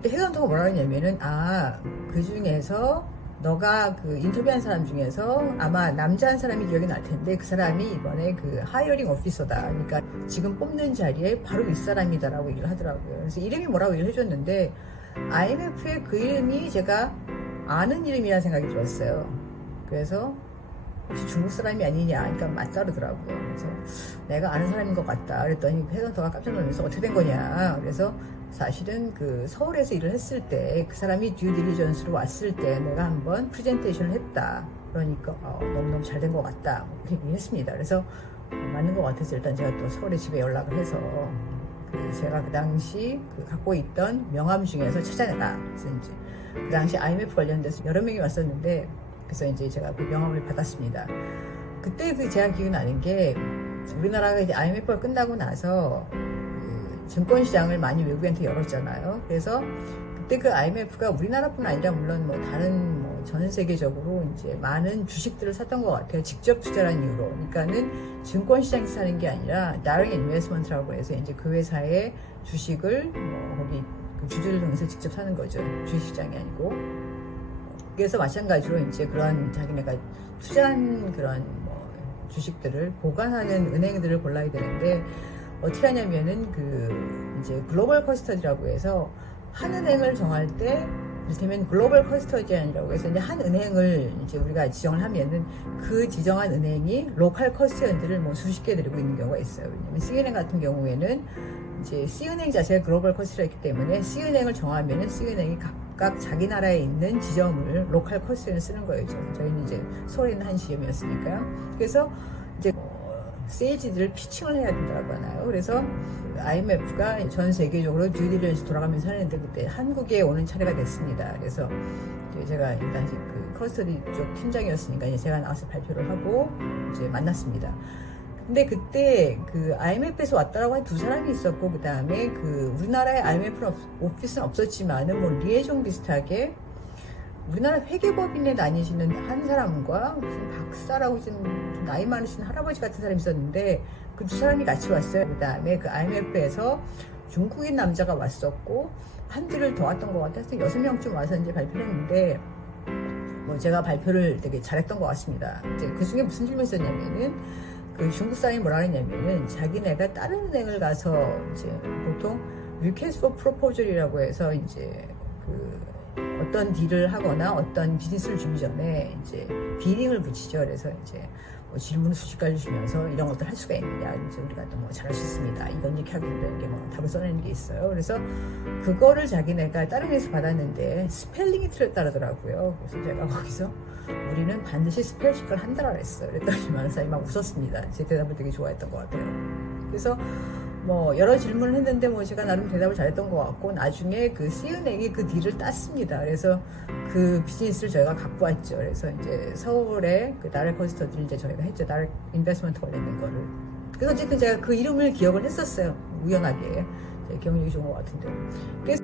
그때 헤드헌터가 뭐라 했냐면은, 그 중에서 너가 그 인터뷰한 사람 중에서 아마 남자 한 사람이 기억이 날 텐데 그 사람이 이번에 그 하이어링 오피서다. 그러니까 지금 뽑는 자리에 바로 이 사람이다라고 얘기를 하더라고요. 그래서 이름이 뭐라고 얘기를 해줬는데 IMF의 그 이름이 제가 아는 이름이라는 생각이 들었어요. 그래서 혹시 중국 사람이 아니냐, 그러니까 맞다 그러더라고요. 그래서 내가 아는 사람인 것 같다 그랬더니 헤드헌터가 깜짝 놀라면서 어떻게 된 거냐. 그래서 사실은 그 서울에서 일을 했을 때 그 사람이 듀 딜리전스로 왔을 때 내가 한번 프레젠테이션을 했다. 그러니까 너무너무 잘 된 것 같다. 그렇게 얘기했습니다. 그래서 맞는 것 같아서 일단 제가 또 서울에 집에 연락을 해서 제가 그 당시 갖고 있던 명함 중에서 찾아내라. 그래서 이제 그 당시 IMF 관련돼서 여러 명이 왔었는데 그래서 이제 제가 그 명함을 받았습니다. 그때 제가 기억이 나는 게 우리나라가 이제 IMF가 끝나고 나서 증권시장을 많이 외국인한테 열었잖아요. 그래서 그때 그 IMF가 우리나라뿐 아니라 물론 뭐 다른 전 세계적으로 이제 많은 주식들을 샀던 것 같아요. 직접 투자라는 이유로. 그러니까는 증권시장에서 사는 게 아니라 다이렉트 인베스트먼트라고 해서 이제 그 회사의 주식을 거기 그 주주를 통해서 직접 사는 거죠. 주식시장이 아니고. 그래서 마찬가지로 이제 그런 자기네가 투자한 그런 주식들을 보관하는 은행들을 골라야 되는데 어떻게 하냐면은 이제 글로벌 커스터디라고 해서 한 은행을 정할 때 이를테면 글로벌 커스터디안이라고 해서 이제 한 은행을 이제 우리가 지정을 하면은 그 지정한 은행이 로컬 커스터디언들을 수십 개 데리고 있는 경우가 있어요. 왜냐면 C은행 같은 경우에는 이제 C은행 자체가 글로벌 커스터디였기 때문에 C은행을 정하면은 C은행이 각각 자기 나라에 있는 지점을 로컬 커스터디언을 쓰는 거예요. 저희는 이제 서울에 있는 한 지점이었으니까요. 그래서 이제 세일즈들을 피칭을 해야 된다고 하나요? 그래서 IMF가 전 세계적으로 듀딜리전스 돌아가면서 하는데 그때 한국에 오는 차례가 됐습니다. 그래서 제가 당시 그 커스터디 쪽 팀장이었으니까 이제 제가 나와서 발표를 하고 이제 만났습니다. 근데 그때 그 IMF에서 왔다라고 한 두 사람이 있었고 그 다음에 우리나라의 IMF 오피스는 없었지만은 리에종 비슷하게 우리나라 회계법인에 다니시는 한 사람과 무슨 박사라고 좀 나이 많으신 할아버지 같은 사람이 있었는데 그 두 사람이 같이 왔어요. 그 다음에 그 IMF에서 중국인 남자가 왔었고 한들을 더 왔던 것 같아서 6명쯤 와서 이제 발표를 했는데 제가 발표를 되게 잘했던 것 같습니다. 이제 그 중에 무슨 질문이 있었냐면은 그 중국 사람이 뭐라 그랬냐면은 자기네가 다른 은행을 가서 이제 보통 request for proposal이라고 해서 이제 어떤 딜을 하거나 어떤 비즈니스를 주기 전에 이제 비딩을 붙이죠. 그래서 이제 질문을 수십 가지 주면서 이런 것들 할 수가 있느냐. 이제 우리가 또 잘할 수 있습니다. 이건 이렇게 하게 된다는 게 답을 써내는 게 있어요. 그래서 그거를 자기네가 다른 회사에서 받았는데 스펠링이 틀렸다 그러더라고요. 그래서 제가 거기서 우리는 반드시 스펠 체크를 한다고 했어요. 그랬더니 많은 사람이 막 웃었습니다. 제 대답을 되게 좋아했던 것 같아요. 그래서 여러 질문을 했는데 제가 나름 대답을 잘했던 것 같고 나중에 그 C은행이 그 딜을 땄습니다. 그래서 그 비즈니스를 저희가 갖고 왔죠. 그래서 이제 서울에 그 다이렉트 커스터디를 이제 저희가 했죠. 다이렉트 인베스트먼트 관련된 거를. 그래서 어쨌든 제가 그 이름을 기억을 했었어요. 우연하게. 제 기억력이 좋은 것 같은데. 그래서